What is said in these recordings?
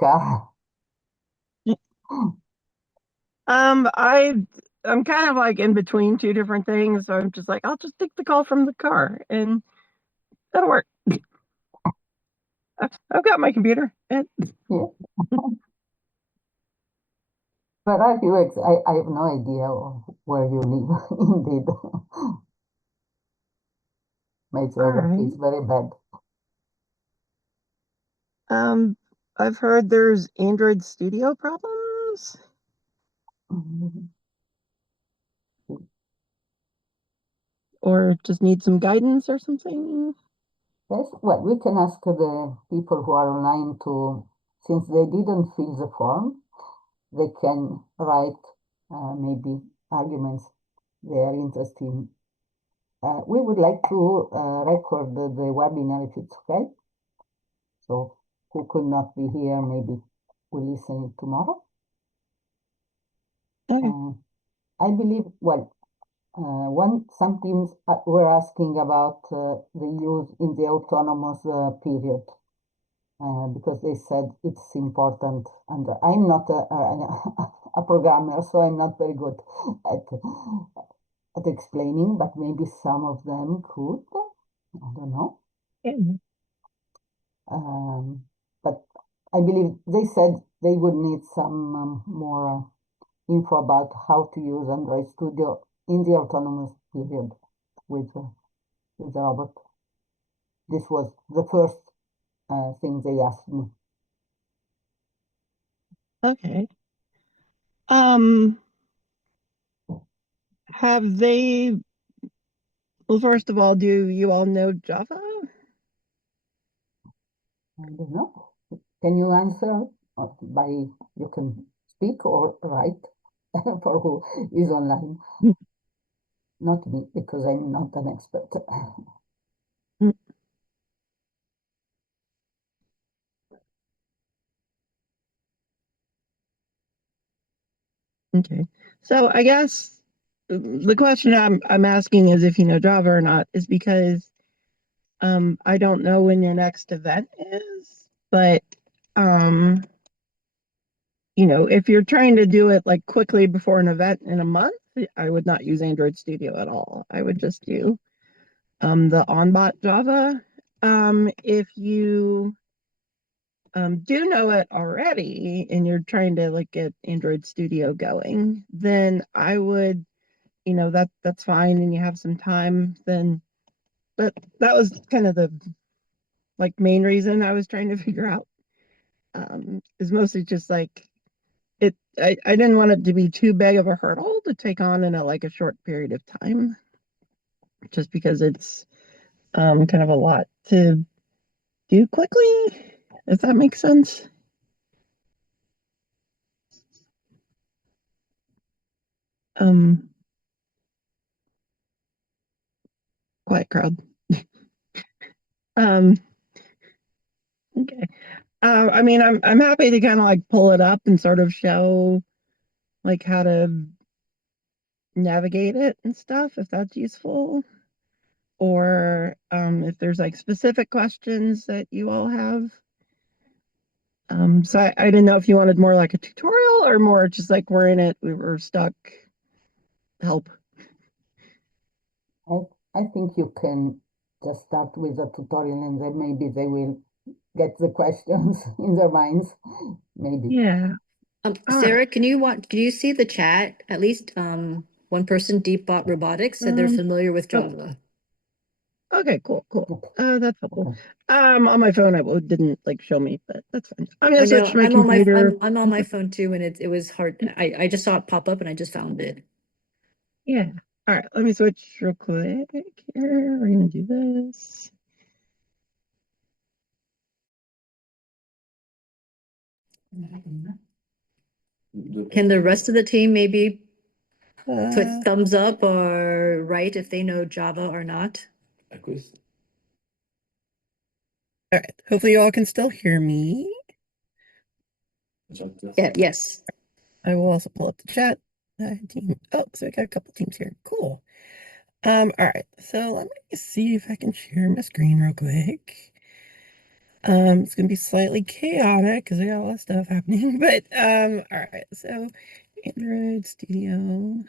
car? I'm kind of like in between two different things, so I'm just like, I'll just take the call from the car, and that'll work. I've got my computer. Yeah. Where are you? I have no idea where you live, indeed. My All geography is right. very bad. Um, I've heard there's Android Studio problems, Mhm. or just need some guidance or something. Yes, well, we can ask the people who are online to, since they didn't fill the form, they can write maybe arguments they are interested in. We would like to record the webinar if it's okay. So who could not be here, maybe will listen it tomorrow. Okay. Uh, I believe, well, some teams were asking about the use in the autonomous period because they said it's important. And I'm not a programmer, so I'm not very good at, at explaining, but maybe some of them could. I don't know. Yeah. Um, but I believe they said they would need some more info about how to use Android Studio in the autonomous period with the robot. This was the first thing they asked me. Okay. Um, have they, well, first of all, do you all know Java? I don't know. Can you answer by you can speak or write for who is online? Not me, because I'm not an expert. Okay. So I guess the question I'm asking is if you know Java or not, is because I don't know when your next event is, but um if you're trying to do it like quickly before an event in a month, I would not use Android Studio at all. I would just do the onbot Java. If you do know it already and you're trying to like get Android Studio going, then I would, that's fine and you have some time, then that was kind of the like main reason I was trying to figure out. Is mostly just like I didn't want it to be too big of a hurdle to take on in a short period of time, just because it's kind of a lot to do quickly, if that makes sense. Um, Quiet crowd. Um, okay. I mean, I'm happy to kind of like pull it up and sort of show like how to navigate it and stuff, if that's useful, or if there's like specific questions that you all have. So I didn't know if you wanted more like a tutorial or more just like we're in it, we were stuck, help. I, I think you can just start with a tutorial and then maybe they will get the questions in their minds. Maybe. Yeah. All right. Sarah, can you see the chat? At least one person, Deepbot Robotics, said they're Um, familiar with oh, Java. okay, cool. Okay. That's helpful. Okay. On my phone, it didn't like show me, but that's fine. I'm I gonna switch know to my computer. I'm on my phone too, and it was hard. I just saw it pop up and I just found it. Yeah. All right, let me switch real quick here. We're gonna do this. Can the rest of the team maybe put Uh, thumbs up or write if they know Java or not? all right. Hopefully, you all can still hear me. Yeah, yes. I will also pull up the chat. Team. Oh, so we got a couple teams here. Cool. All right. So let me see if I can share my screen real quick. It's gonna be slightly chaotic because I got a lot of stuff happening, but all right, so Android Studio.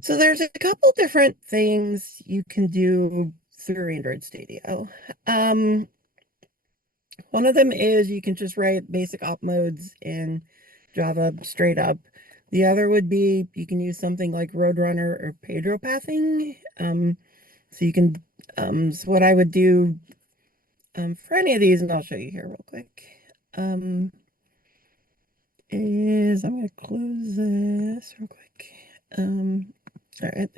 So there's a couple different things you can do through Android Studio. Um, One of them is you can just write basic op modes in Java straight up. The other would be you can use something like Roadrunner or Pedro pathing. So you can, so what I would do for any of these, and I'll show you here real quick, is I'm going to close this real quick. All right.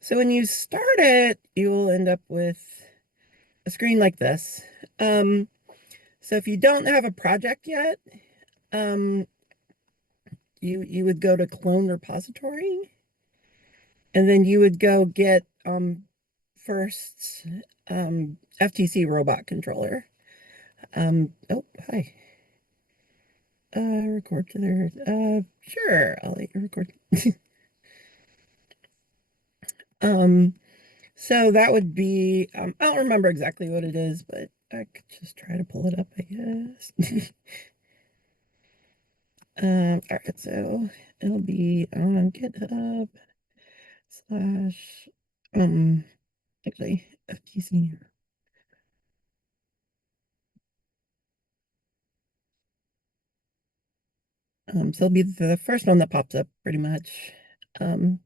So when you start it, you will end up with a screen like this. So if you don't have a project yet, um, you would go to clone repository, and then you would go get first FTC robot controller. Oh, hi. Record to there. Sure, I'll let you record. So that would be, I don't remember exactly what it is, but I could just try to pull it up, I guess. All right, so it'll be on GitHub slash, actually, FTC. So it'll be the first one that pops up pretty much. And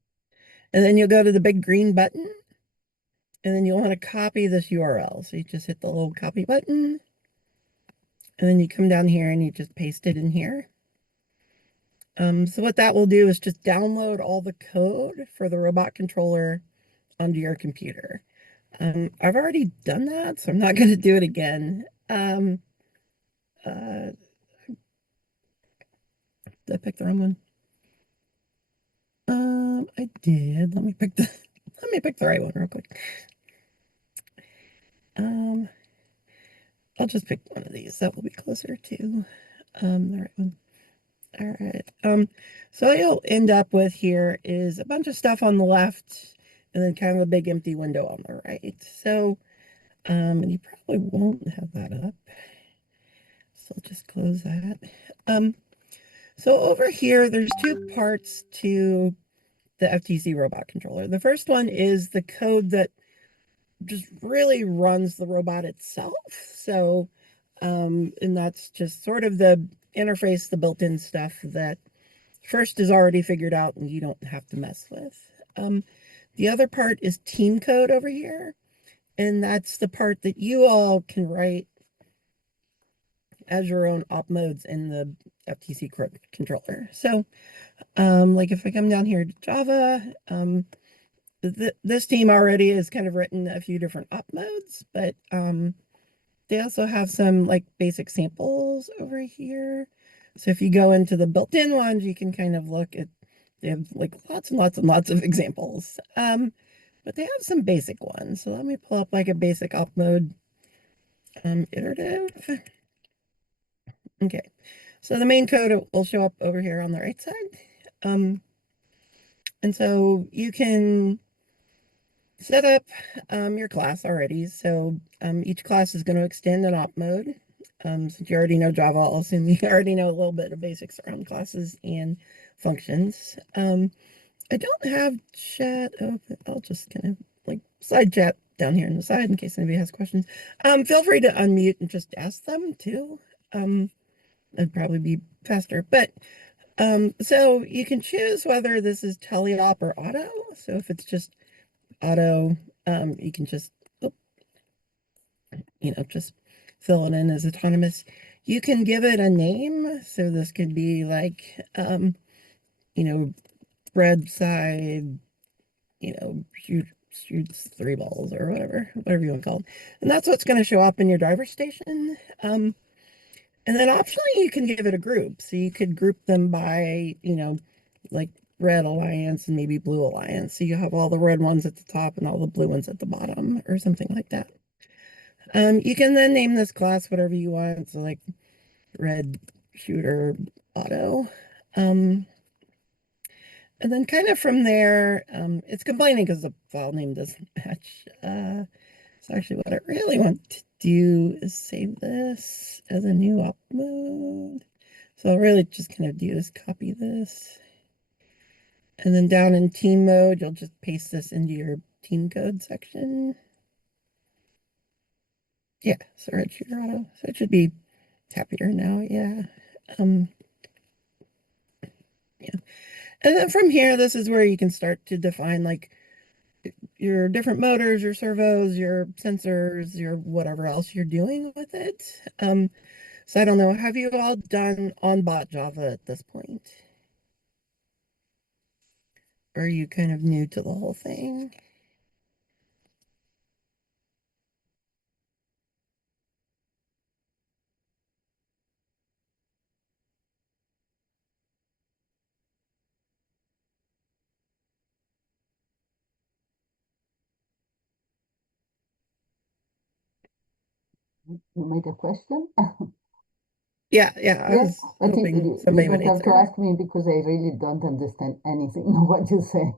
then you'll go to the big green button, and then you'll want to copy this URL. So you just hit the little copy button, and then you come down here and you just paste it in here. So what that will do is just download all the code for the robot controller onto your computer. I've already done that, so I'm not going to do it again. Did I pick the wrong one? I did. Let me pick the right one real quick. I'll just pick one of these. That will be closer to the right one. All right. So what you'll end up with here is a bunch of stuff on the left and then kind of a big empty window on the right. So, and you probably won't have that up. So I'll just close that. So over here, there's two parts to the FTC robot controller. The first one is the code that just really runs the robot itself. So, and that's just sort of the interface, the built-in stuff that first is already figured out and you don't have to mess with. The other part is team code over here. And that's the part that you all can write as your own op modes in the FTC controller. So, like if I come down here to Java, this team already has kind of written a few different op modes, but they also have some like basic samples over here. So if you go into the built-in ones, you can kind of look at, they have like lots and lots and lots of examples. But they have some basic ones. So let me pull up like a basic op mode iterative. Okay. So the main code will show up over here on the right side. And so you can set up your class already. So each class is going to extend an op mode. Since you already know Java, I'll assume you already know a little bit of basics around classes and functions. I don't have chat open. I'll just kind of like slide chat down here on the side in case anybody has questions. Feel free to unmute and just ask them too. It'd probably be faster. But so you can choose whether this is teleop or auto. So if it's just auto, you can just, just fill it in as autonomous. You can give it a name. So this could be like, red side, shoots 3 balls or whatever you want to call it. And that's what's going to show up in your driver station. And then optionally, you can give it a group. So you could group them by, like red alliance and maybe blue alliance. So you have all the red ones at the top and all the blue ones at the bottom or something like that. You can then name this class whatever you want. So like red shooter auto. And then kind of from there, it's complaining because the file name doesn't match. It's actually what I really want to save this as a new op mode. So I'll really just kind of do is copy this. And then down in team mode, you'll just paste this into your team code section. Yeah, so red shooter auto. So it should be happier now, yeah. Yeah. And then from here, this is where you can start to define like your different motors, your servos, your sensors, your whatever else you're doing with it. So I don't know, have you all done on-bot Java at this point? Or are you kind of new to the whole thing? You made a question? Yeah, I Yes, was but hoping you somebody would don't have to answer. ask me because I really don't understand anything of what you say.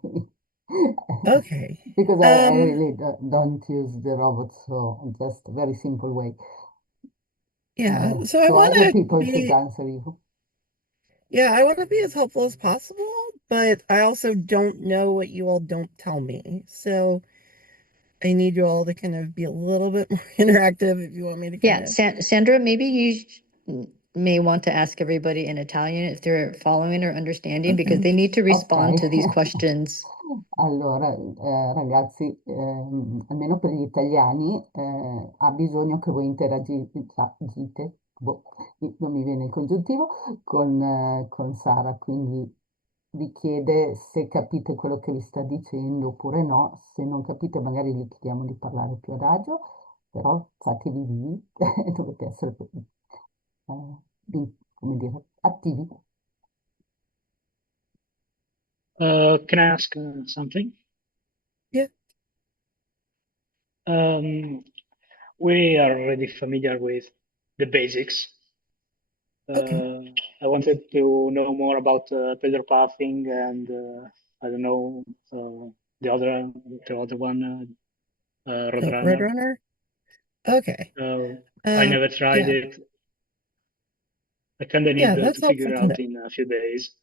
Okay. Because I really don't use the robots, so just a very simple way. Yeah, so I So want other to people should be, answer you. yeah, I want to be as helpful as possible, but I also don't know what you all don't tell me. So I need you all to kind of be a little bit more interactive if you want me to kind Yeah, of. Sandra, maybe may want to ask everybody in Italian if they're following or understanding, because Okay. they need to respond Ok. to these questions. Allora, ragazzi, almeno per gli italiani, ha bisogno che voi interagite, boh, non mi viene il congiuntivo, con Sara, quindi vi chiede se capite quello che vi sta dicendo oppure no. Se non capite, magari gli chiediamo di parlare più adagio, però fatevi vivi, dovete essere, come dire, attivi. Can I ask something? Yeah. We are already familiar with the basics. Okay. I wanted to know more about Pedro pathing and I don't know the other one, Oh, Roadrunner. Roadrunner? Okay. I never tried Yeah. it. I kind of Yeah, need that's to helpful figure to know. out in a few days.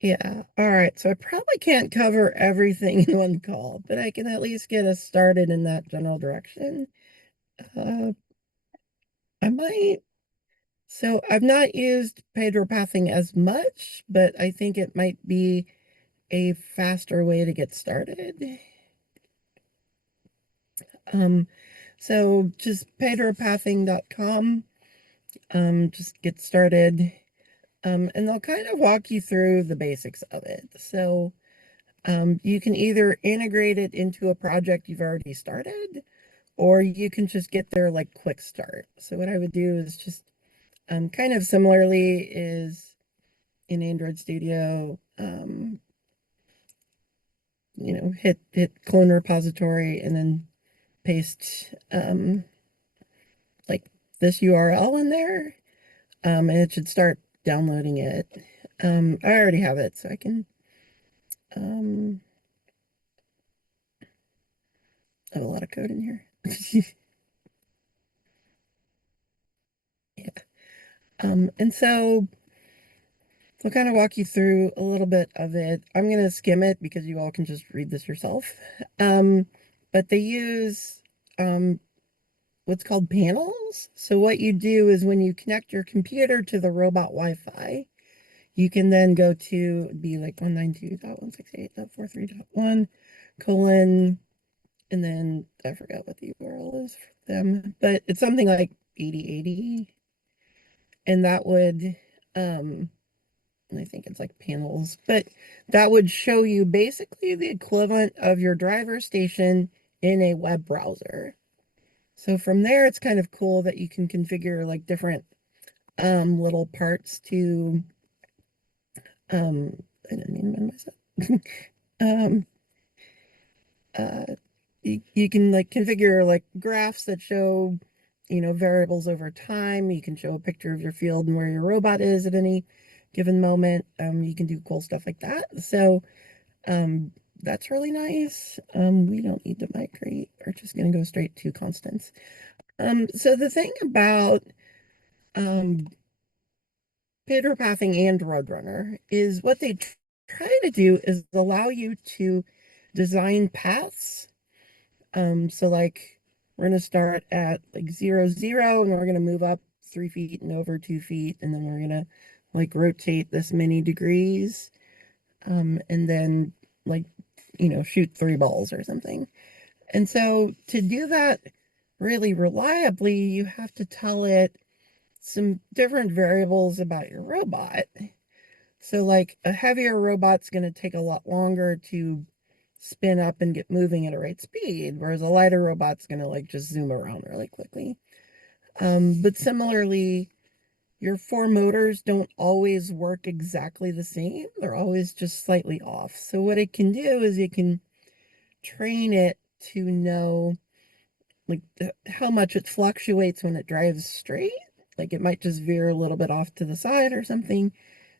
Yeah. All right. So I probably can't cover everything in one call, but I can at least get us started in that general direction. I might. So I've not used Pedro pathing as much, but I think it might be a faster way to get started. So just pedropathing.com, just get started. And they'll kind of walk you through the basics of it. So you can either integrate it into a project you've already started, or you can just get there like quick start. So what I would do is just kind of similarly is in Android Studio, hit clone repository and then paste like this URL in there, and it should start downloading it. I already have it, so I can I have a lot of code in here. Yeah. And so I'll kind of walk you through a little bit of it. I'm going to skim it because you all can just read this yourself. But they use what's called panels. So what you do is when you connect your computer to the robot Wi-Fi, you can then go to be like 192.168.43.1 colon, and then I forgot what the URL is for them, but it's something like 8080. And that would, I think it's like panels, but that would show you basically the equivalent of your driver station in a web browser. So from there, it's kind of cool that you can configure like different little parts to I didn't mean to myself. um you can like configure like graphs that show variables over time. You can show a picture of your field and where your robot is at any given moment. You can do cool stuff like that. So that's really nice. We don't need to migrate. We're just going to go straight to constants. So the thing about Pedro Pathing and Roadrunner is what they try to do is allow you to design paths. So like we're gonna start at like 0, 0, and we're gonna move up 3 feet and over 2 feet, and then we're gonna like rotate this many degrees, and then like shoot 3 balls or something. And so to do that really reliably, you have to tell it some different variables about your robot. So like a heavier robot's going to take a lot longer to spin up and get moving at a right speed, whereas a lighter robot's going to like just zoom around really quickly. But similarly, your 4 motors don't always work exactly the same. They're always just slightly off. So what it can do is it can train it to know like how much it fluctuates when it drives straight. Like it might just veer a little bit off to the side or something.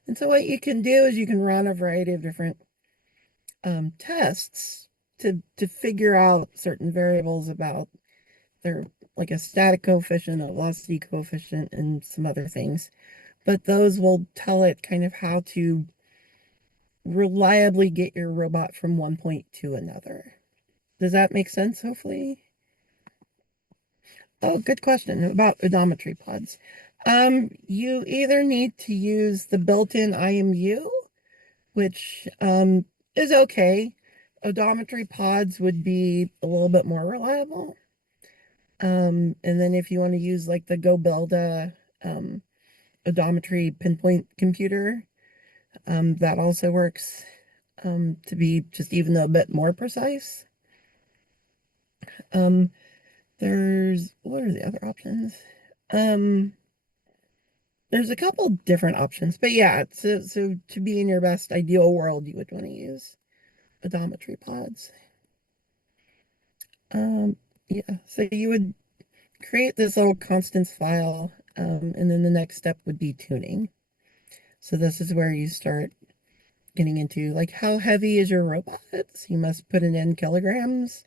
And so what you can do is you can run a variety of different tests to figure out certain variables about their like a static coefficient, a velocity coefficient, and some other things. But those will tell it kind of how to reliably get your robot from one point to another. Does that make sense, hopefully? Oh, good question about odometry pods. You either need to use the built-in IMU, which is okay. Odometry pods would be a little bit more reliable. And then if you want to use like the GoBuilda odometry pinpoint computer, that also works to be just even a bit more precise. What are the other options? There's a couple different options, but yeah, so to be in your best ideal world, you would want to use odometry pods. Yeah, so you would create this little constants file, and then the next step would be tuning. So this is where you start getting into like how heavy is your robot? So you must put it in kilograms,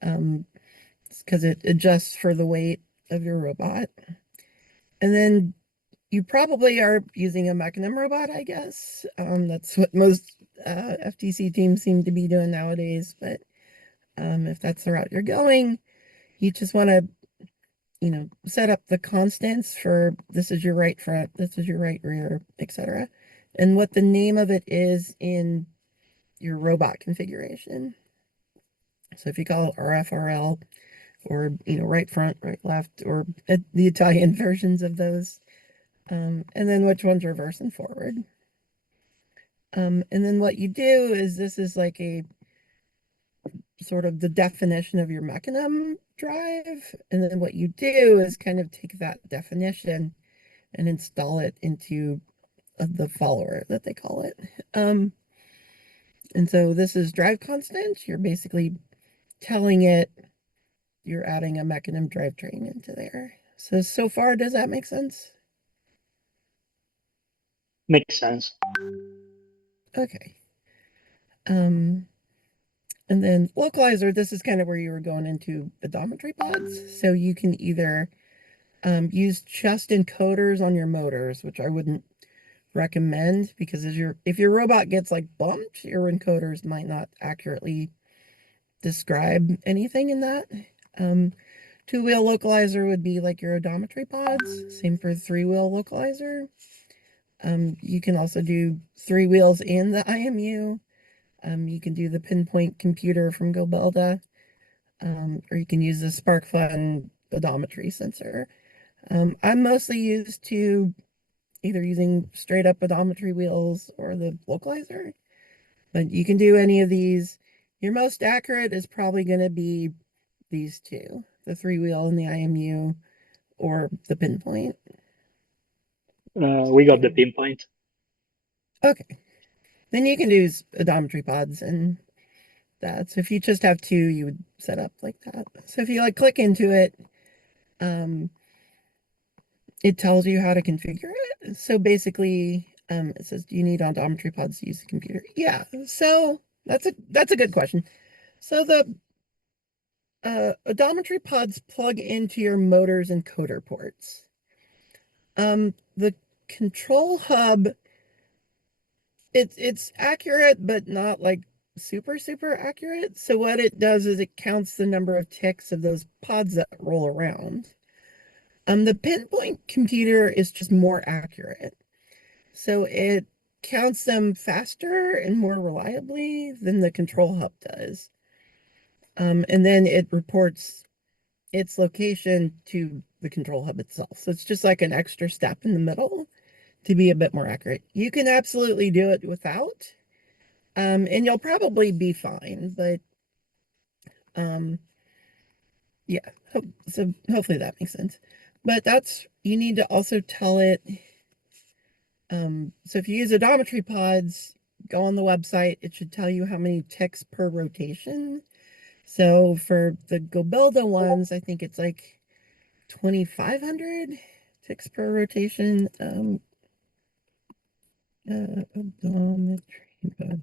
because it adjusts for the weight of your robot. And then you probably are using a mechanism robot, I guess. That's what most FTC teams seem to be doing nowadays. But if that's the route you're going, you just want to, set up the constants for this is your right front, this is your right rear, etc. And what the name of it is in your robot configuration. So if you call it RFRL or, right front, right left, or the Italian versions of those, and then which one's reverse and forward. And then what you do is this is like a sort of the definition of your mechanism drive. And then what you do is kind of take that definition and install it into the follower that they call it. And so this is drive constant. You're basically telling it you're adding a mechanism drivetrain into there. So far, does that make sense? Makes sense. Okay. And then localizer, this is kind of where you were going into odometry pods. So you can either use just encoders on your motors, which I wouldn't recommend because if your robot gets like bumped, your encoders might not accurately describe anything in that. Two-wheel localizer would be like your odometry pods. Same for three-wheel localizer. You can also do 3 wheels and the IMU. You can do the pinpoint computer from GoBuilda, or you can use the SparkFun odometry sensor. I'm mostly used to either using straight up odometry wheels or the localizer, but you can do any of these. Your most accurate is probably going to be these two, the 3-wheel and the IMU, or the pinpoint. We got the pinpoint. Okay. Then you can do odometry pods and that. So if you just have 2, you would set up like that. So if you like click into it, it tells you how to configure it. So basically, it says, do you need odometry pods to use the computer? Yeah. So that's a good question. So the odometry pods plug into your motors and coder ports. The control hub, it's accurate, but not like super accurate. So what it does is it counts the number of ticks of those pods that roll around. The pinpoint computer is just more accurate. So it counts them faster and more reliably than the control hub does. And then it reports its location to the control hub itself. So it's just like an extra step in the middle to be a bit more accurate. You can absolutely do it without, and you'll probably be fine, but yeah, so hopefully that makes sense. But you need to also tell it, so if you use odometry pods, go on the website, it should tell you how many ticks per rotation. So for the Gobilda ones, I think it's like 2,500 ticks per rotation. Odometry pod.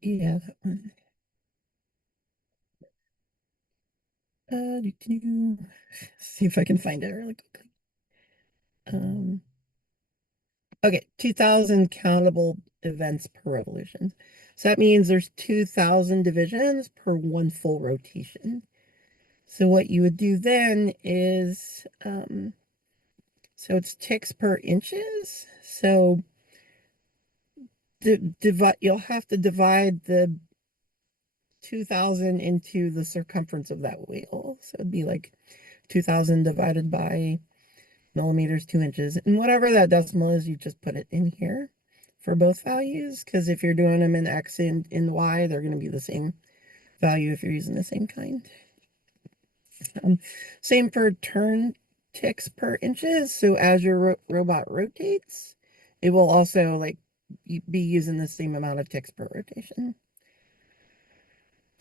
Yeah, that one. See if I can find it really quickly. Okay, 2,000 countable events per revolution. So that means there's 2,000 divisions per one full rotation. So what you would do then is, so it's ticks per inches. So you'll have to divide the 2,000 into the circumference of that wheel. So it'd be like 2,000 divided by millimeters, 2 inches, and whatever that decimal is, you just put it in here for both values, because if you're doing them in X and in Y, they're going to be the same value if you're using the same kind. Same for turn ticks per inches. So as your robot rotates, it will also like be using the same amount of ticks per rotation.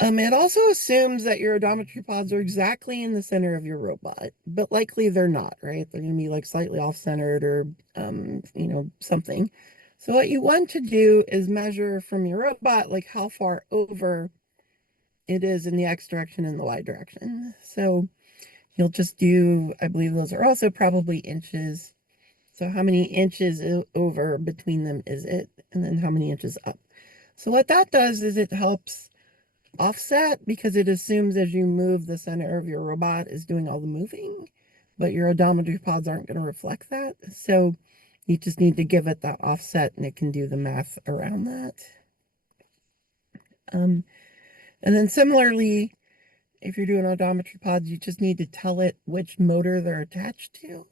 It also assumes that your odometry pods are exactly in the center of your robot, but likely they're not, right? They're going to be like slightly off-centered or, something. So what you want to do is measure from your robot, like how far over it is in the X direction and the Y direction. So you'll just do, I believe those are also probably inches. So how many inches over between them is it? And then how many inches up? So what that does is it helps offset, because it assumes as you move, the center of your robot is doing all the moving, but your odometry pods aren't going to reflect that. So you just need to give it that offset and it can do the math around that. And then similarly, if you're doing odometry pods, you just need to tell it which motor they're attached to.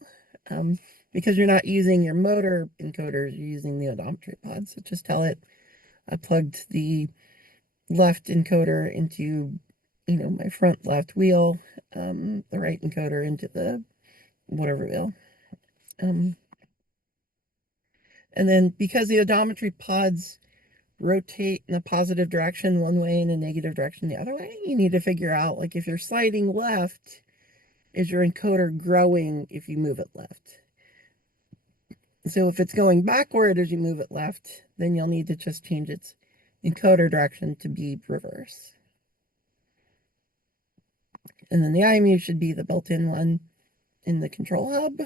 Because you're not using your motor encoders, you're using the odometry pods. So just tell it, I plugged the left encoder into, my front left wheel, the right encoder into the whatever wheel. And then because the odometry pods rotate in a positive direction one way and a negative direction the other way, you need to figure out, like, if you're sliding left, is your encoder growing if you move it left? So if it's going backward as you move it left, then you'll need to just change its encoder direction to be reverse. And then the IMU should be the built-in one in the control hub.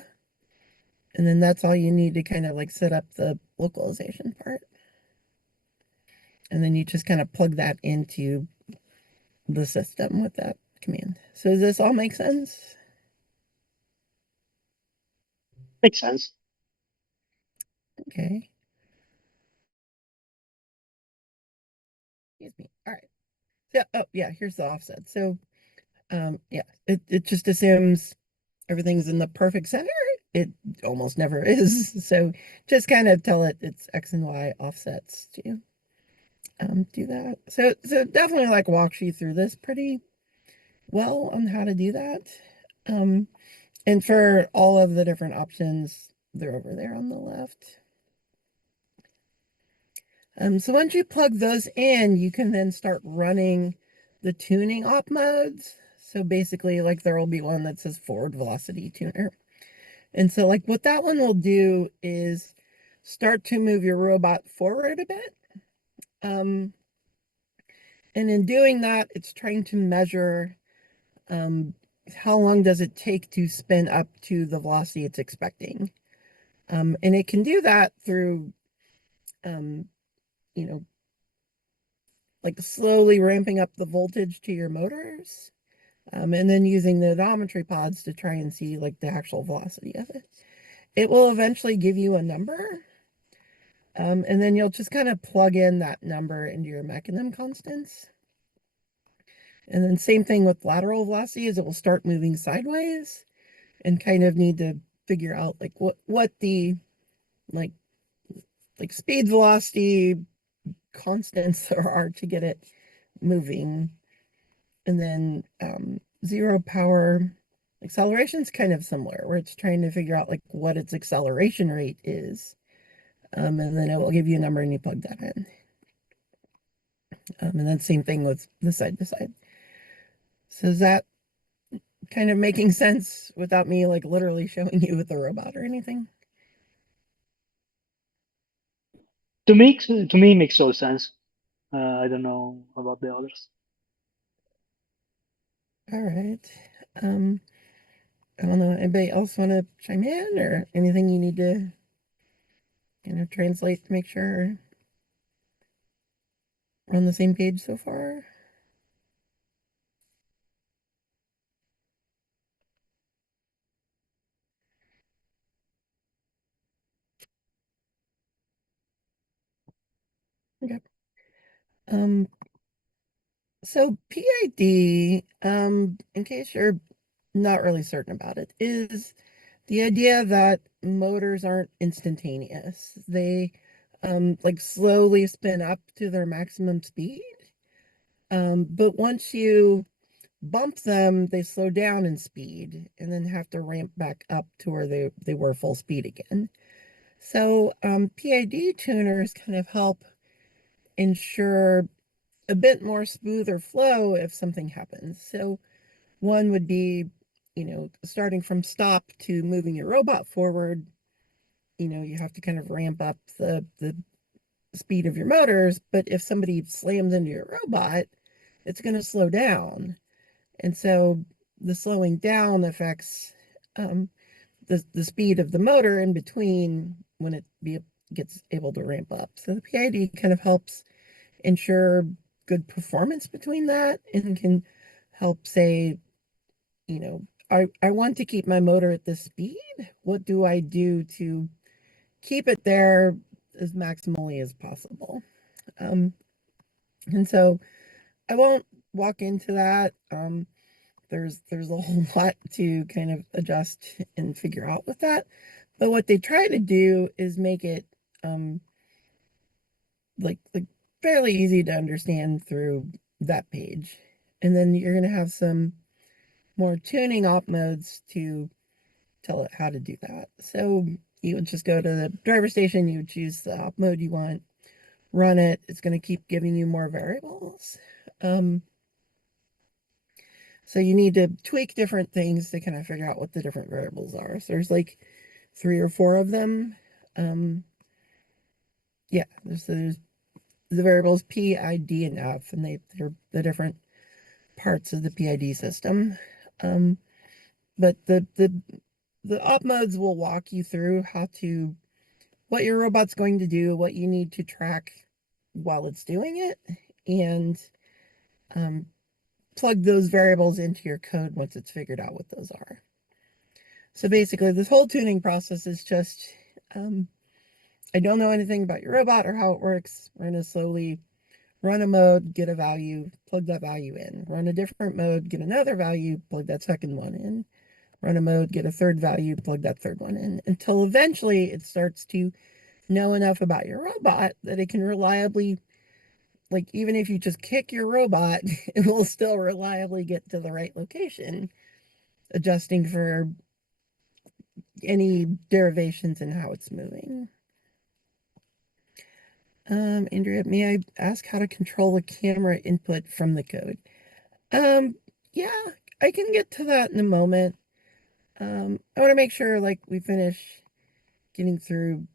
And then that's all you need to kind of like set up the localization part. And then you just kind of plug that into the system with that command. So does this all make sense? Makes sense. Okay. Excuse me. All right. So, oh yeah, here's the offset. So, yeah, it just assumes everything's in the perfect center. It almost never is. So just kind of tell it it's X and Y offsets to do that. So definitely like walks you through this pretty well on how to do that. And for all of the different options, they're over there on the left. So once you plug those in, you can then start running the tuning op modes. So basically, like, there will be one that says forward velocity tuner. And so like what that one will do is start to move your robot forward a bit. And in doing that, it's trying to measure how long does it take to spin up to the velocity it's expecting. And it can do that through, you know, like slowly ramping up the voltage to your motors, and then using the odometry pods to try and see like the actual velocity of it. It will eventually give you a number, and then you'll just kind of plug in that number into your mechanism constants. And then same thing with lateral velocity is it will start moving sideways and kind of need to figure out like what the like speed velocity constants there are to get it moving. And then zero power acceleration is kind of similar, where it's trying to figure out like what its acceleration rate is. And then it will give you a number and you plug that in. And then same thing with the side by side. So is that kind of making sense without me like literally showing you with the robot or anything? To me, makes all sense. I don't know about the others. All right. I don't know. Anybody else want to chime in or anything you need to translate to make sure we're on the same page so far? Okay. So PID, in case you're not really certain about it, is the idea that motors aren't instantaneous. They like slowly spin up to their maximum speed. But once you bump them, they slow down in speed and then have to ramp back up to where they were full speed again. So PID tuners kind of help ensure a bit more smoother flow if something happens. So one would be, starting from stop to moving your robot forward, you have to kind of ramp up the speed of your motors, but if somebody slams into your robot, it's going to slow down. And so the slowing down affects the speed of the motor in between when it gets able to ramp up. So the PID kind of helps ensure good performance between that and can help say, I want to keep my motor at this speed. What do I do to keep it there as maximally as possible? And so I won't walk into that. There's a whole lot to kind of adjust and figure out with that. But what they try to do is make it like fairly easy to understand through that page. And then you're going to have some more tuning op modes to tell it how to do that. So you would just go to the driver station, you would choose the op mode you want, run it. It's going to keep giving you more variables. So you need to tweak different things to kind of figure out what the different variables are. So there's like 3 or 4 of them. Yeah, there's the variables P, I, D, and F, and they're the different parts of the PID system. But the op modes will walk you through what your robot's going to do, what you need to track while it's doing it, and plug those variables into your code once it's figured out what those are. So basically, this whole tuning process is just, I don't know anything about your robot or how it works. We're going to slowly run a mode, get a value, plug that value in. Run a different mode, get another value, plug that second one in. Run a mode, get a third value, plug that third one in, until eventually it starts to know enough about your robot that it can reliably, like even if you just kick your robot, it will still reliably get to the right location, adjusting for any derivations in how it's moving. Andrea, may I ask how to control the camera input from the code? Yeah, I can get to that in a moment. I want to make sure like we finish getting through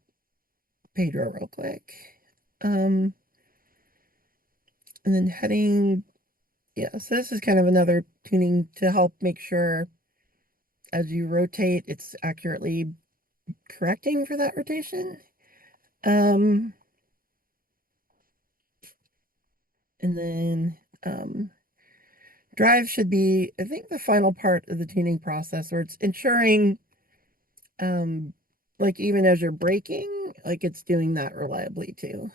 Pedro real quick. And then heading, yeah, so this is kind of another tuning to help make sure as you rotate, it's accurately correcting for that rotation. And then drive should be, I think, the final part of the tuning process where it's ensuring, like even as you're braking, like it's doing that reliably too.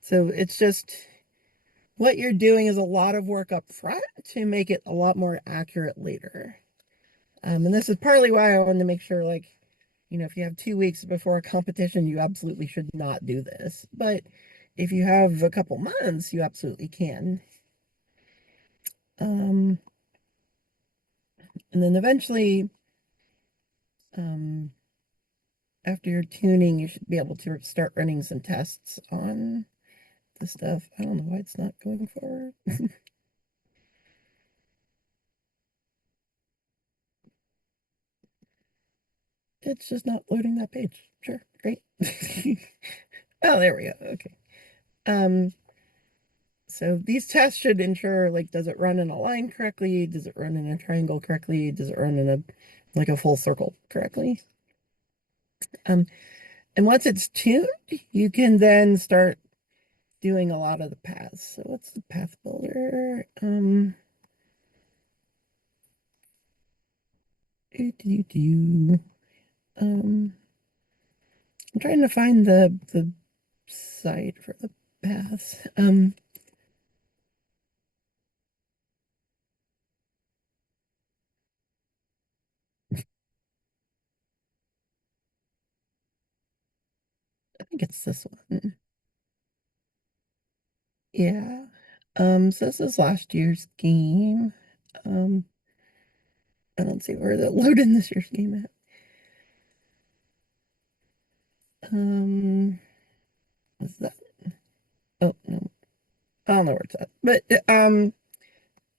So it's just what you're doing is a lot of work up front to make it a lot more accurate later. And this is partly why I wanted to make sure, like, if you have 2 weeks before a competition, you absolutely should not do this. But if you have a couple months, you absolutely can. And then eventually, after your tuning, you should be able to start running some tests on the stuff. I don't know why it's not going forward. It's just not loading that page. Sure, great. Oh, there we go. Okay. So these tests should ensure, like, does it run in a line correctly? Does it run in a triangle correctly? Does it run in a full circle correctly? And once it's tuned, you can then start doing a lot of the paths. So what's the path builder? I'm trying to find the site for the paths. I think it's this one. Yeah. So this is last year's game. I don't see where they're loading this year's game at. What's that? Oh no, I don't know where it's at.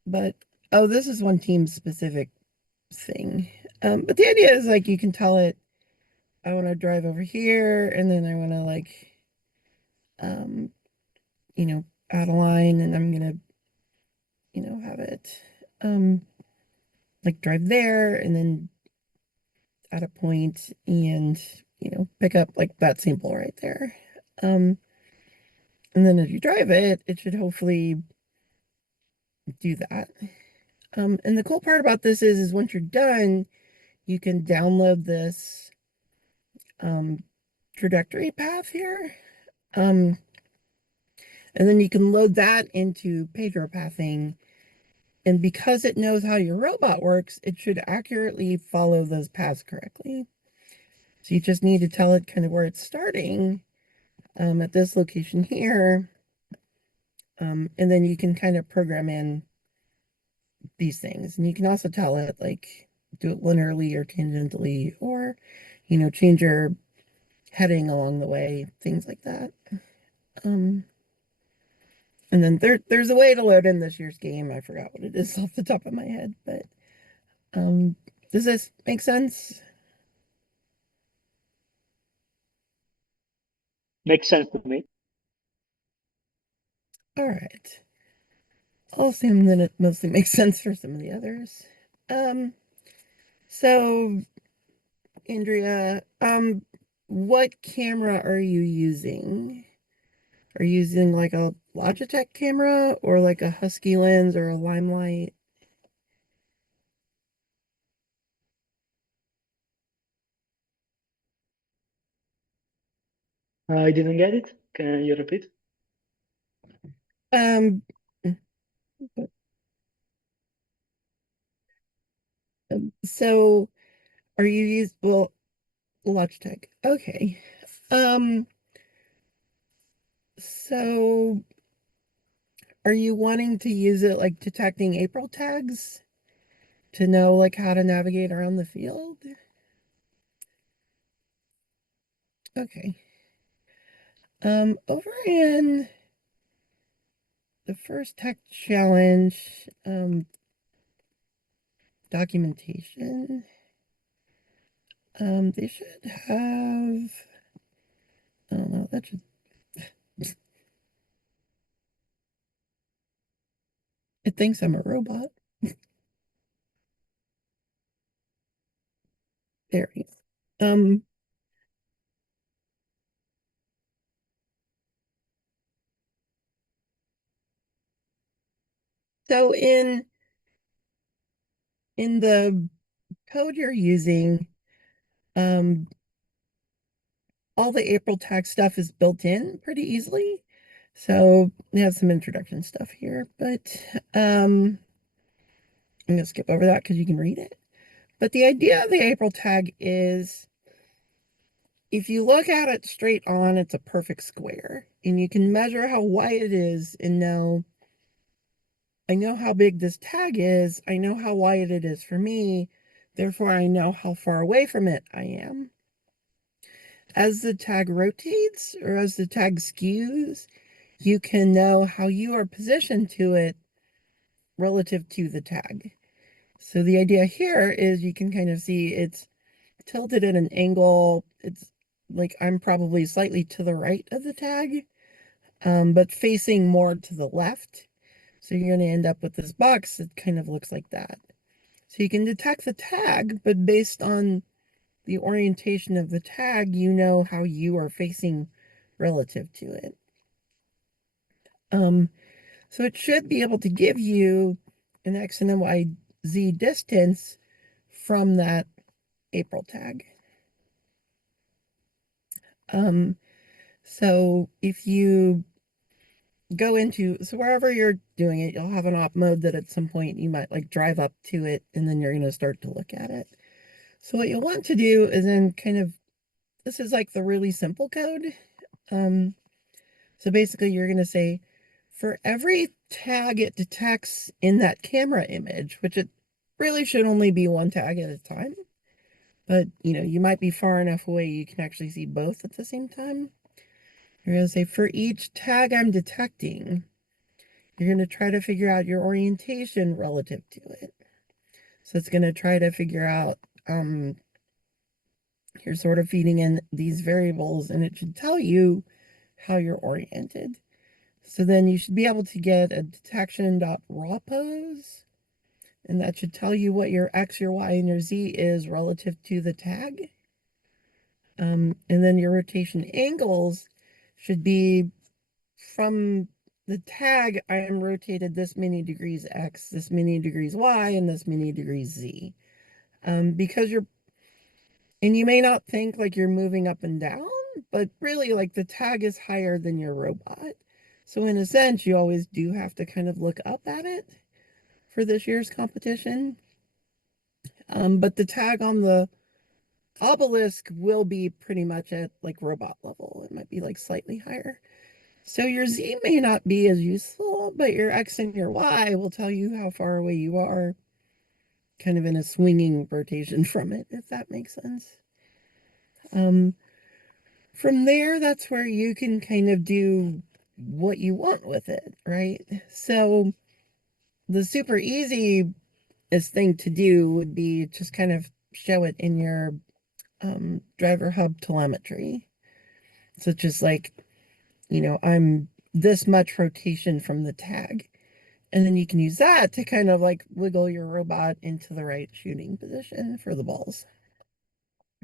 But oh, this is one team specific thing. But the idea is, like, you can tell it, I want to drive over here, and then I want to, like, um, add a line, and I'm gonna, have it, like, drive there, and then at a point, and pick up like that sample right there. And then as you drive it, it should hopefully do that. And the cool part about this is once you're done, you can download this trajectory path here. And then you can load that into pager pathing. And because it knows how your robot works, it should accurately follow those paths correctly. So you just need to tell it kind of where it's starting at this location here. And then you can kind of program in these things. And you can also tell it, like, do it linearly or tangentially, or, change your heading along the way, things like that. And then there's a way to load in this year's game. I forgot what it is off the top of my head, but does this make sense? Makes sense to me. All right. I'll assume that it mostly makes sense for some of the others. So Andrea, what camera are you using? Are you using like a Logitech camera or like a Husky lens or a Limelight? I didn't get it. Can you repeat? Um, so are you well, Logitech. Okay. Um, so are you wanting to use it like detecting April tags to know like how to navigate around the field? Okay. Over in the first tech challenge, documentation, they should have, I don't know, that should, It thinks I'm a robot. There we go. So in the code you're using, all the April tag stuff is built in pretty easily. So we have some introduction stuff here, but I'm gonna skip over that because you can read it. But the idea of the April tag is if you look at it straight on, it's a perfect square, and you can measure how wide it is and know, I know how big this tag is, I know how wide it is for me, therefore I know how far away from it I am. As the tag rotates or as the tag skews, you can know how you are positioned to it relative to the tag. So the idea here is you can kind of see it's tilted at an angle. It's like I'm probably slightly to the right of the tag, but facing more to the left. So you're going to end up with this box that kind of looks like that. So you can detect the tag, but based on the orientation of the tag, you know how you are facing relative to it. So it should be able to give you an X and a Y Z distance from that April tag. So if you go into, so wherever you're doing it, you'll have an op mode that at some point you might like drive up to it and then you're going to start to look at it. So what you'll want to do is then kind of, this is like the really simple code. So basically you're going to say, for every tag it detects in that camera image, which it really should only be one tag at a time, but you know, you might be far enough away you can actually see both at the same time. You're going to say, for each tag I'm detecting, you're going to try to figure out your orientation relative to it. So it's going to try to figure out, you're sort of feeding in these variables and it should tell you how you're oriented. So then you should be able to get a detection.raw pose, and that should tell you what your X, your Y, and your Z is relative to the tag. And then your rotation angles should be from the tag, I am rotated this many degrees X, this many degrees Y, and this many degrees Z. Because you're, and you may not think like you're moving up and down, but really like the tag is higher than your robot. So in a sense, you always do have to kind of look up at it for this year's competition. But the tag on the obelisk will be pretty much at like robot level. It might be like slightly higher. So your Z may not be as useful, but your X and your Y will tell you how far away you are, kind of in a swinging rotation from it, if that makes sense. From there, that's where you can kind of do what you want with it, right? So the super easiest thing to do would be just kind of show it in your driver hub telemetry. So just like, you know, I'm this much rotation from the tag. And then you can use that to kind of like wiggle your robot into the right shooting position for the balls.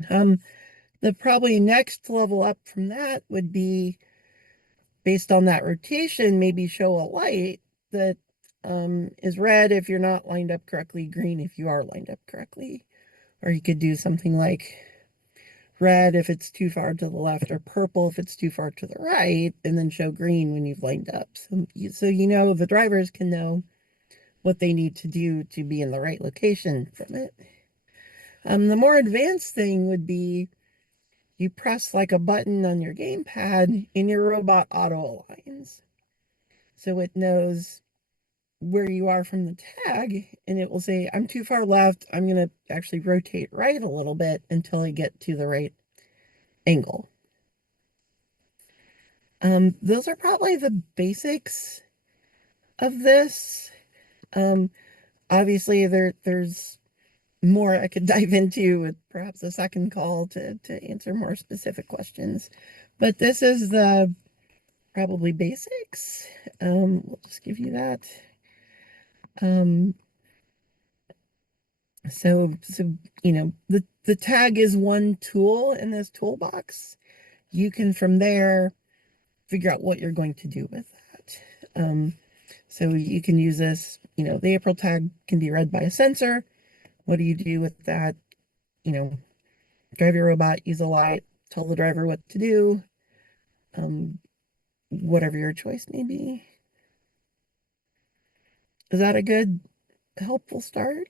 The probably next level up from that would be based on that rotation, maybe show a light that is red if you're not lined up correctly, green if you are lined up correctly. Or you could do something like red if it's too far to the left, or purple if it's too far to the right, and then show green when you've lined up. So you know, the drivers can know what they need to do to be in the right location from it. The more advanced thing would be you press like a button on your gamepad and your robot auto aligns. So it knows where you are from the tag and it will say, I'm too far left. I'm going to actually rotate right a little bit until I get to the right angle. Those are probably the basics of this. Obviously there's more I could dive into with perhaps a second call to answer more specific questions. But this is the probably basics. We'll just give you that. Um, so the tag is one tool in this toolbox. You can from there figure out what you're going to do with that. So you can use this, the April tag can be read by a sensor. What do you do with that? Drive your robot, use a light, tell the driver what to do, whatever your choice may be. Is that a good, helpful start?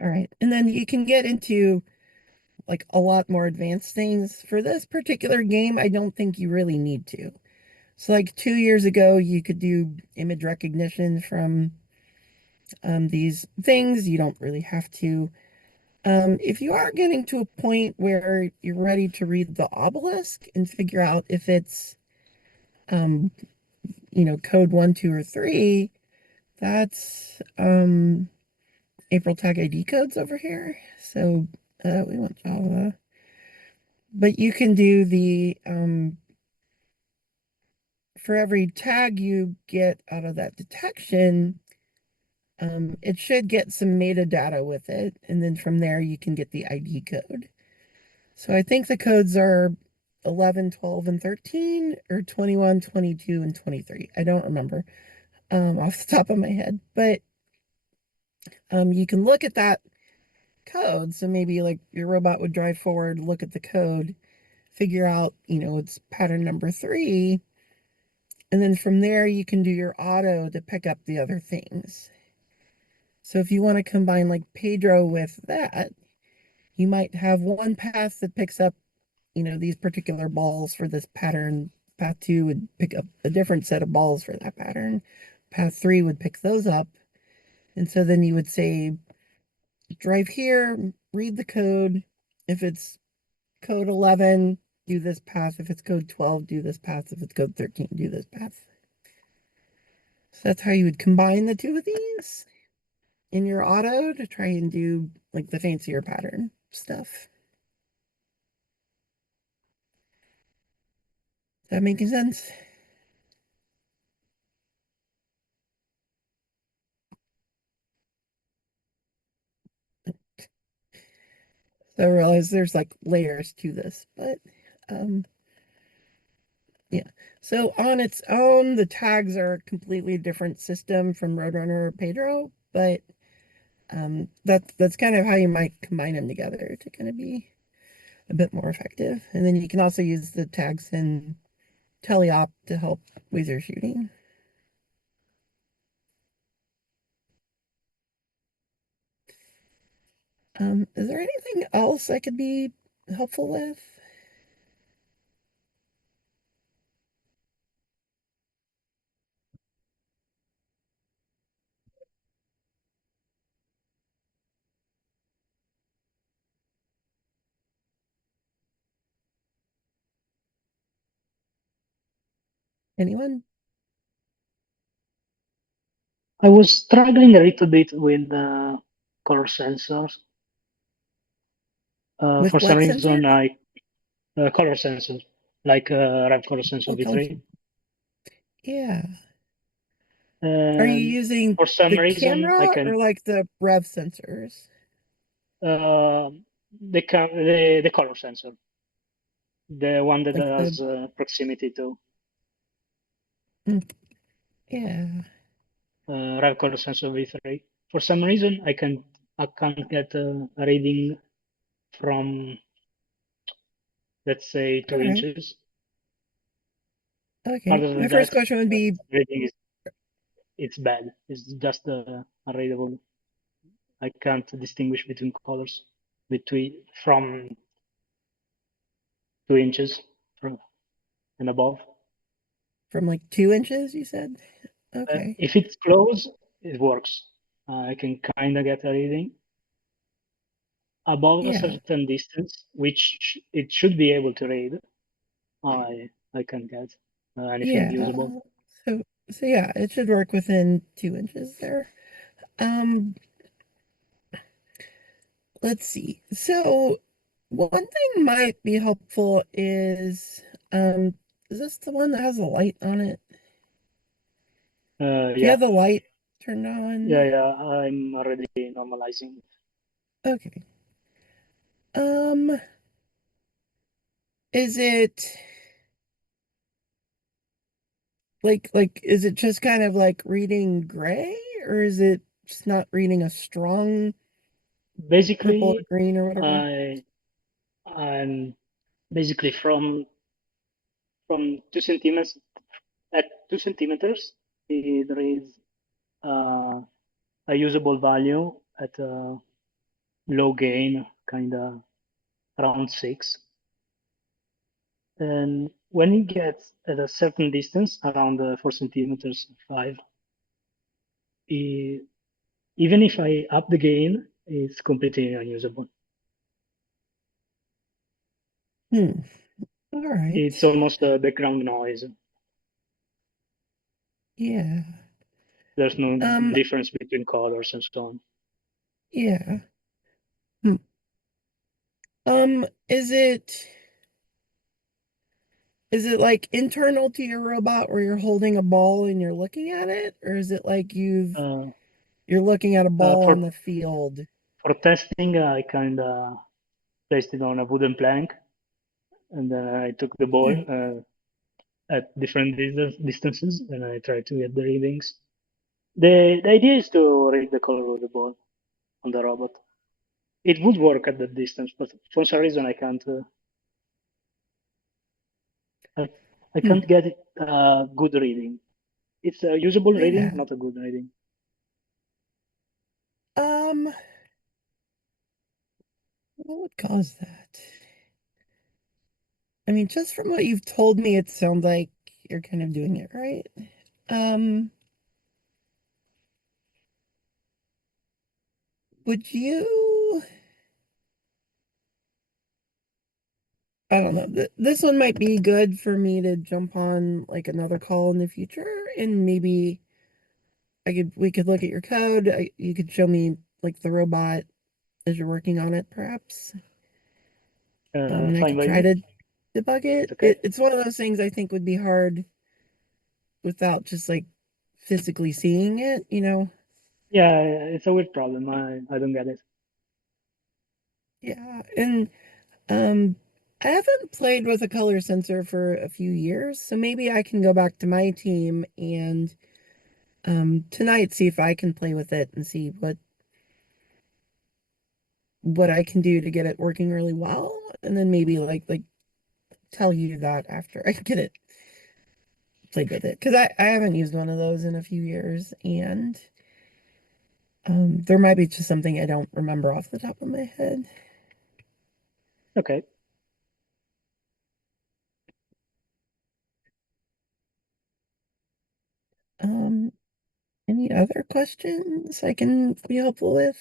All right. And then you can get into like a lot more advanced things. For this particular game, I don't think you really need to. So like 2 years ago, you could do image recognition from these things. You don't really have to. If you are getting to a point where you're ready to read the obelisk and figure out if it's, code 1, 2, or 3, that's April Tag ID codes over here. So we want Java. But you can do the, for every tag you get out of that detection, it should get some metadata with it. And then from there, you can get the ID code. So I think the codes are 11, 12, and 13, or 21, 22, and 23. I don't remember off the top of my head. But you can look at that code. So maybe like your robot would drive forward, look at the code, figure out, it's pattern number 3. And then from there, you can do your auto to pick up the other things. So if you want to combine like Pedro with that, you might have one path that picks up, these particular balls for this pattern. Path 2 would pick up a different set of balls for that pattern. Path 3 would pick those up. And so then you would say, drive here, read the code. If it's code 11, do this path. If it's code 12, do this path. If it's code 13, do this path. So that's how you would combine the two of these in your auto to try and do like the fancier pattern stuff. Is that making sense? So I realize there's like layers to this, but yeah. So on its own, the tags are a completely different system from Roadrunner or Pedro, but that's kind of how you might combine them together to kind of be a bit more effective. And then you can also use the tags in teleop to help laser shooting. Is there anything else I could be helpful with? Anyone? I was struggling a little bit with color sensors. With For some what sensor? reason, I color sensor, like Rev color sensor Oh, V3. yeah. Are you And using for some the reason, I camera can or like the rev sensors? the color sensor, the one that Like the has proximity to yeah. Rev color sensor V3. For some reason, I can't get a reading from, let's say, All two right. inches. Okay. Other My than first that, question would be reading is it's bad. It's just unreadable. I can't distinguish between colors from 2 inches from and above. from like 2 inches, you said? Okay. If it's close, it works. I can kind of get a reading. Above a Yeah. certain distance, which it should be able to read, I can't get anything Yeah. usable. So so yeah, it should work within 2 inches there. Um, let's see. So One thing might be helpful is this the one that has a light on it? Do you Yeah, have the light turned on? yeah, I'm already normalizing. Okay. Is it is it just kind of like reading gray, or is it just not reading a strong purple or Basically, green or whatever? I'm basically from 2 centimeters. At 2 centimeters, there is a usable value at a low gain, kind of around 6. And when it gets at a certain distance, around 4 centimeters, 5, even if I up the gain, it's completely unusable. All right. It's almost a background noise. Yeah. There's no Um, difference between colors and so on. yeah. Hmm. Um, is it is it like internal to your robot where you're holding a ball and you're looking at it, or is it like Uh, you're looking at a ball for on the field? for testing, I kind of placed it on a wooden plank, and then I took the ball Hmm. at different distances, and I tried to get the readings. The idea is to read the color of the ball on the robot. It would work at that distance, but for some reason I can't. I, I Hmm. can't get it good reading. It's a usable reading, Yeah. not a good reading. Um, what would cause that? I mean, just from what you've told me, it sounds like you're kind of doing it right. Um, would you? I don't know. This one might be good for me to jump on like another call in the future, and maybe we could look at your code. You could show me like the robot as you're working on it, perhaps. And I Fine could by try me. to debug it. It's okay. It's one of those things I think would be hard without just like physically seeing it, you know? Yeah, it's a weird problem. I don't get it. Yeah. And um I haven't played with a color sensor for a few years, so maybe I can go back to my team and tonight see if I can play with it and see what I can do to get it working really well, and then maybe like tell you that after I get it played with it, because I haven't used one of those in a few years, and there might be just something I don't remember off the top of my head. Okay. Um, any other questions I can be helpful with?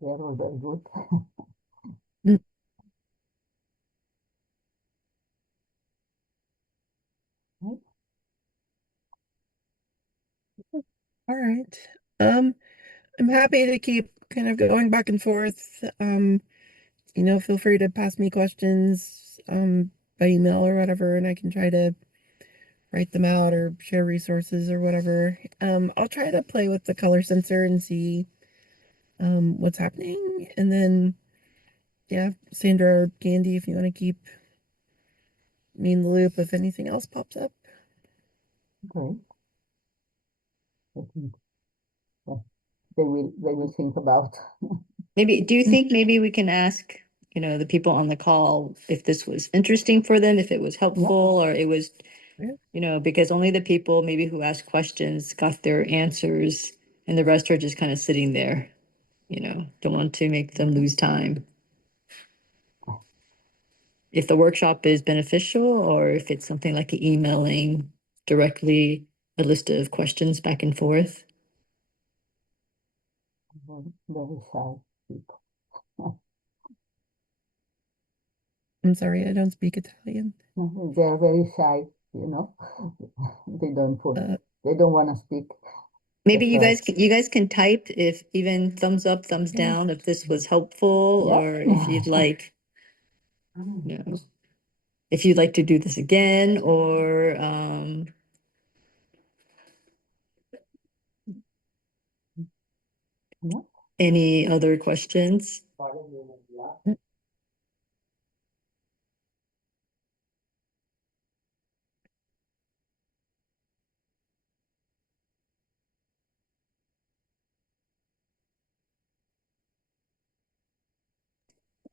They are all very good. Mm, all right. I'm happy to keep kind of going back and forth. Feel free to pass me questions by email or whatever, and I can try to write them out or share resources or whatever. I'll try to play with the color sensor and see what's happening. And then, yeah, Sandra or Candy, if you want to keep me in the loop if anything else pops up. Great. I think they will think about. Maybe, do you Mm, think maybe we can ask, the people on the call if this was interesting for them, if it was Yeah. helpful, or it was, yeah. because only the people maybe who asked questions got their answers and the rest are just kind of sitting there, don't want to make them lose time. If the workshop is beneficial or if it's something like emailing directly a list of questions back and forth. Very shy people. I'm sorry, I don't speak Italian. They're very shy, you know. They don't want to speak. Maybe That's you guys can type if even thumbs up, thumbs Yeah. down, if this was helpful, Yeah. or if you'd like, you know, if you'd like to do this again, or Yeah. any other questions.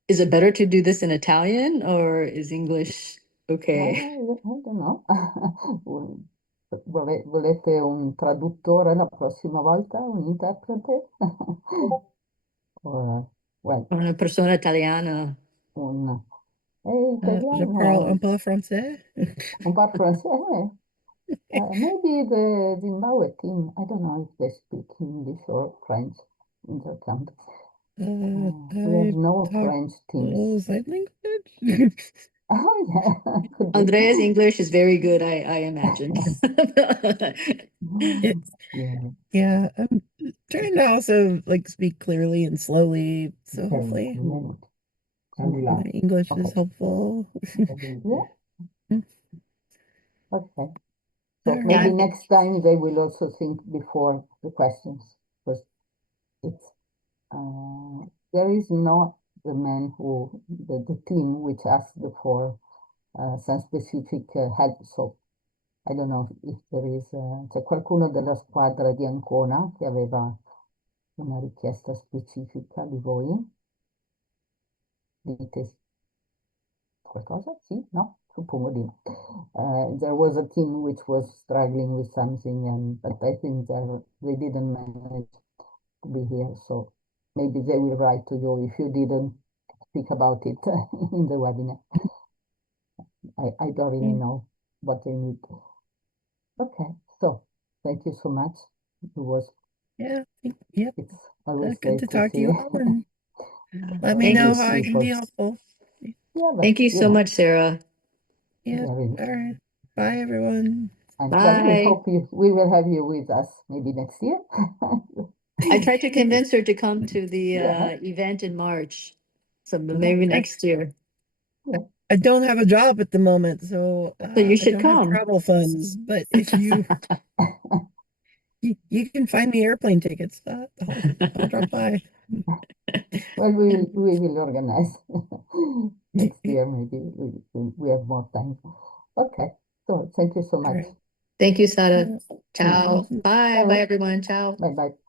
Is it better to do this in Italian or is English okay? I don't know. Volete un traduttore la prossima volta, un interprete? Or, well, Or una persona italiana? un Je parle un italiano, peu français. un par français. Maybe the Zimbabwe team, I don't know if they speak English or French in their country. We have I no talk French little teams. sign language. Oh, yeah, could be. Andrea's English is very good, I imagine. It's Yeah, yeah, I'm trying to also like speak clearly and slowly, so very hopefully clear. my English is Okay. helpful. Yeah, okay. So All maybe right. next time they will also think before the questions, because it's there is not the man who the team which asked for some specific help. So I don't know if there is c'è qualcuno della squadra di Ancona che aveva una richiesta specifica di voi? Dite qualcosa? Sì? No? Suppongo di no. There was a team which was struggling with something, but I think they didn't manage to be here, so maybe they will write to you if you didn't speak about it in the webinar. I don't really know what they need. Okay, so thank you so much. It was Yeah. Yep. It's always Good great to to talk to see you all, and let me Thank know you. how I can be people. helpful. Yeah, but Thank you so much, Sarah. Yeah. very, All right. Bye, everyone. and well, we Bye. hope we will have you with us maybe next year. I tried to convince her to come to the Yeah. event in March. So Yeah. maybe next year. I don't have a job at the moment, so So you I should don't have come. travel funds. But if you can find me airplane tickets, I'll drop by. Well, we will organize next year. Maybe we have more time. Okay. So thank you so All much. right. Thank you, Sara. Yeah. Ciao. Mhm. Bye. Bye, everyone. Ciao. Bye bye.